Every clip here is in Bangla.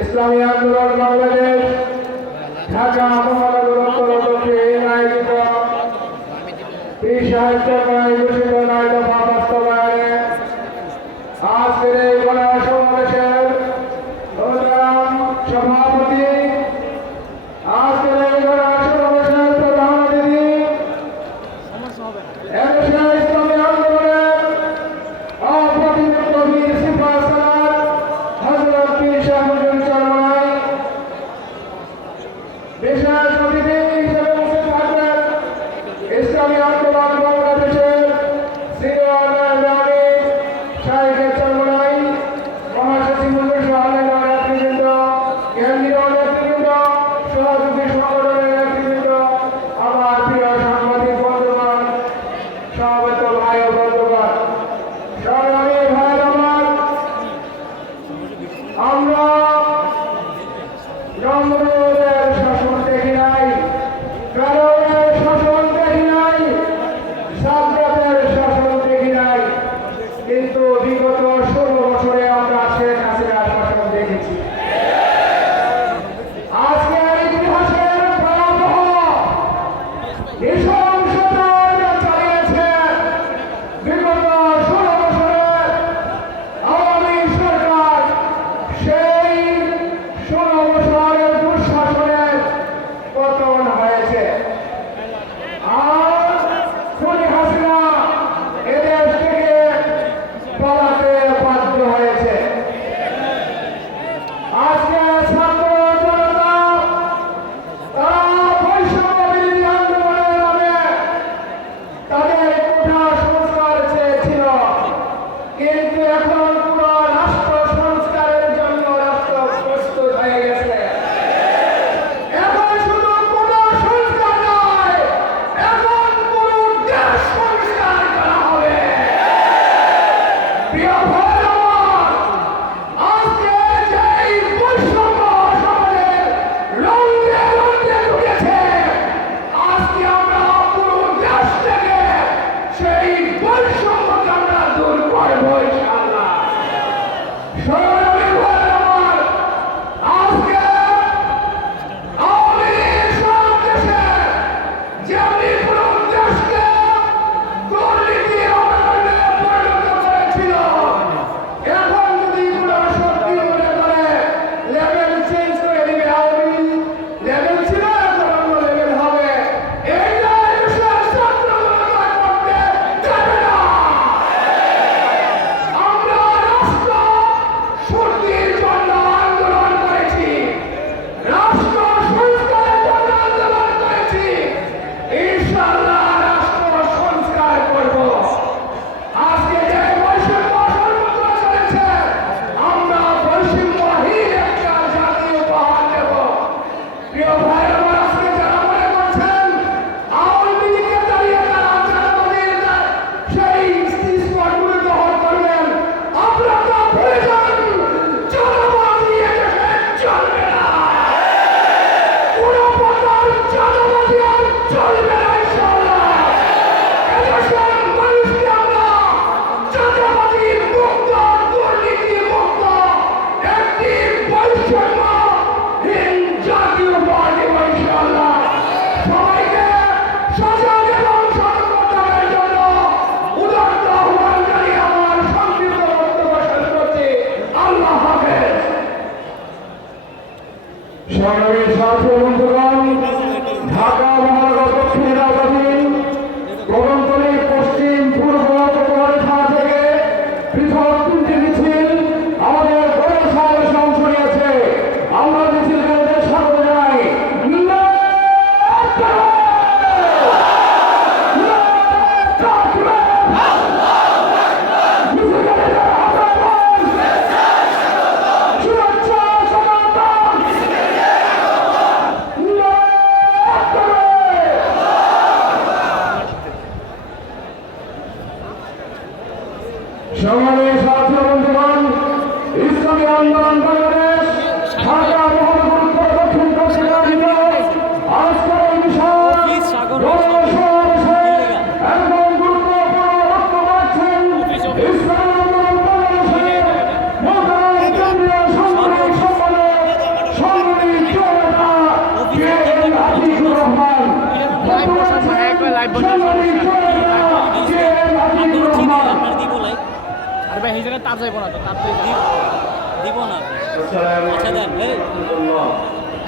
ইসলামী আন্দোলন বাংলাদেশ ঢাকা মহানগর আয়োজিত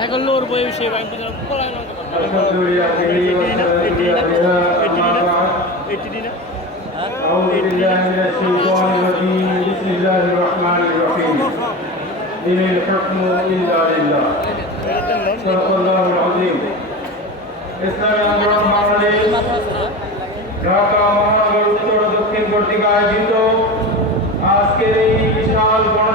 এখন লড়বো এই বিষয়ে أعوذ بالله من الشيطان الرجيم بسم الله الرحمن الرحيم إن الحكم إلا لله صدق الله العظيم ইসলাম মহামারী ঢাকা মহানগর উত্তর দক্ষিণ কর্তৃক আয়োজিত আজকের এই বিশাল গণ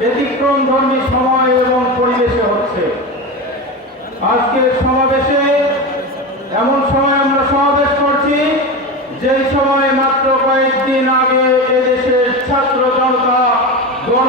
ব্যতিক্রম ধর্মী সময় এবং পরিবেশে হচ্ছে। আজকের সমাবেশে এমন সময় আমরা সমাবেশ করছি, যেই সময় মাত্র কয়েকদিন আগে এদেশের ছাত্র জনতা গণ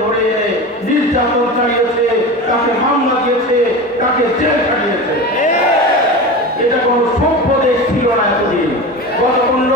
ধরে এনে নির্যাতন চালিয়েছে তাকে মামলা দিয়েছে তাকে জেল খাটিয়েছে। এটা কোনো সভ্য দেশ ছিল না এতদিন। গত পনেরো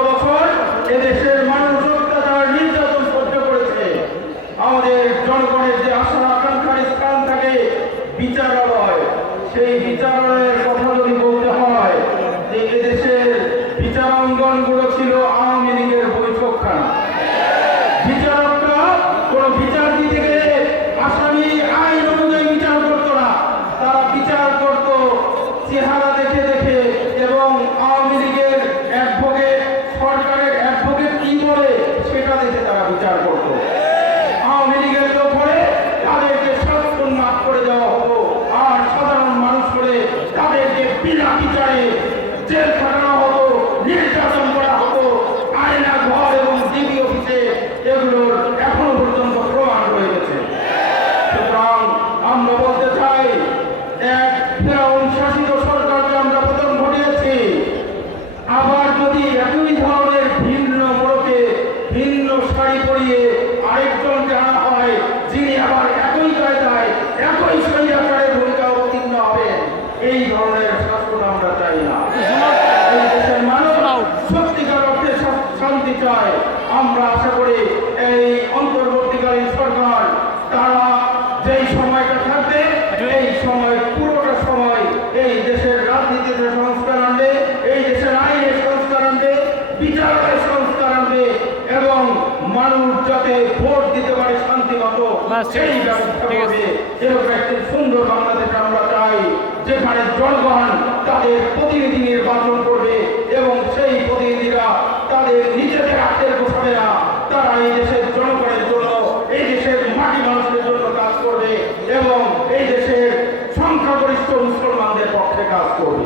যেখানে জনগণ তাদের প্রতিনিধি নির্বাচন করবে এবং সেই প্রতিনিধিরা তাদের নিজেদের হাতের বসাবে না। তারা এই দেশের জনগণের জন্য, এই দেশের মাটি মানুষের জন্য কাজ করবে এবং এই দেশের সংখ্যাগরিষ্ঠ মুসলমানদের পক্ষে কাজ করবে।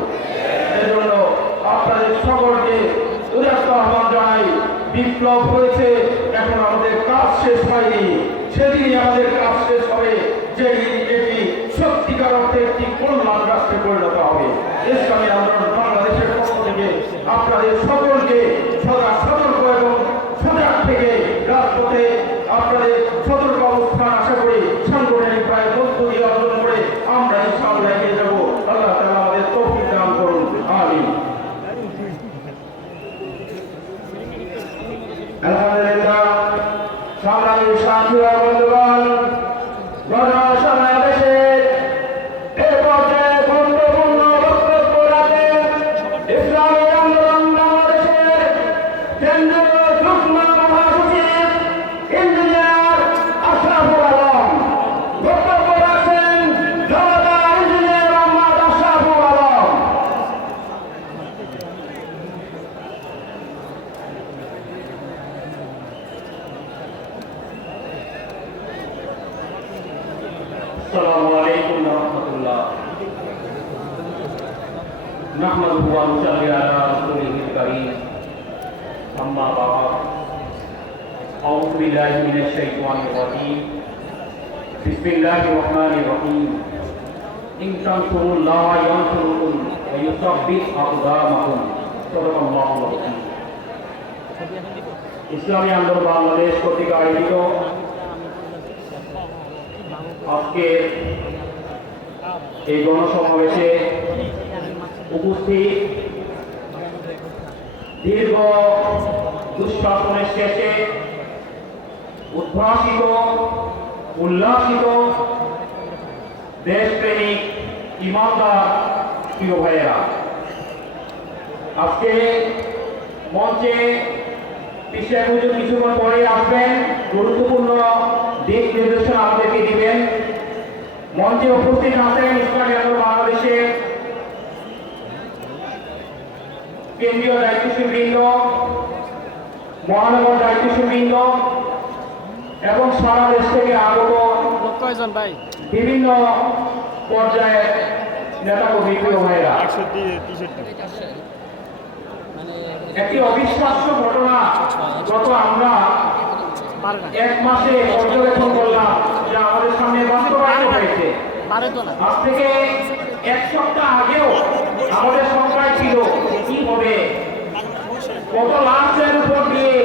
এজন্য আপনাদের সকলকে উদাত্ত আহ্বান জানাই, বিপ্লব হয়েছে, এখন আমাদের কাজ শেষ হয়নি। সেদিনই আমাদের ইসলামী আন্দোলন বাংলাদেশের পক্ষ থেকে আপনাদের সকলকে সদা সতর্ক এবং সজাগ থেকে রাজপথে আপনাদের সতর্ক অবস্থান আশা করি সাংগঠনিক প্রায় মজবুতি অর্জন করে আমরা ইনশাআল্লাহ এগিয়ে যাব। আল্লাহ তাআলা আমাদের তৌফিক দান করুন। আমিন। আলহামদুলিল্লাহ সংগ্রামী সাথী বন্ধুগণ بسم الله الرحمن الرحيم إن تنصروا الله ينصركم ويثبت أقدامكم صدق الله العظيم ইসলামী আন্দোলন বাংলাদেশ কর্তৃক আয়োজিত আজকে এই গণসমাবেশে উপস্থিত দীর্ঘ দুঃশাসনের শেষে উদ্ভাসিত উল্লাসিত, দেশপ্রেমিক, ইমানদার প্রিয় ভাইয়েরা, আজকে মঞ্চে পিছিয়ে পুজো কিছুক্ষণ পরে আসবেন, গুরুত্বপূর্ণ দিক নির্দেশনা আমাদেরকে দিবেন। মঞ্চে উপস্থিত আছেন ইসলামী বাংলাদেশের কেন্দ্রীয় দায়িত্বশীল বৃন্দ, মহানগর দায়িত্বশীল বৃন্দ এবং সারা দেশ থেকে আগত কয়জন ভাই? বিভিন্ন পর্যায়ে নেতা কর্মী ভাইরা একটি অবিশ্বাস্য ঘটনা যত আমরা এক মাসে পর্যবেক্ষণ করলাম যে আমাদের সামনে বাস্তবায়ন হয়েছে। আজ থেকে এক সপ্তাহ আগেও আমাদের সংখ্যায় ছিল কি হবে? কত লাখ উপর দিয়ে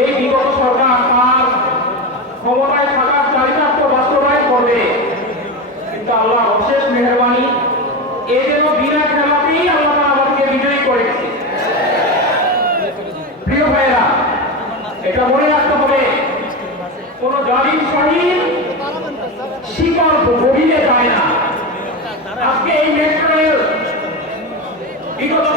এই বিগত সরকার তার ক্ষমতায় থাকার চারিতার্থ বাস্তবায়ন করবে। কিন্তু আল্লাহ অশেষ মেহরবানি, এ যেন বিনা খেলাতেই আল্লাহ আমাদেরকে বিজয়ী করেছে। প্রিয় ভাইয়েরা, এটা মনে রাখতে হবে, কোন জালিম শাহীন শিকার গভীরে যায় না। আজকে এই মেট্রোয়ের বিগত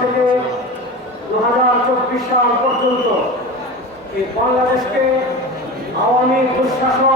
থেকে সাল পর্যন্ত এই বাংলাদেশকে আওয়ামী দুঃশাসন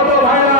আগত ভাইরা।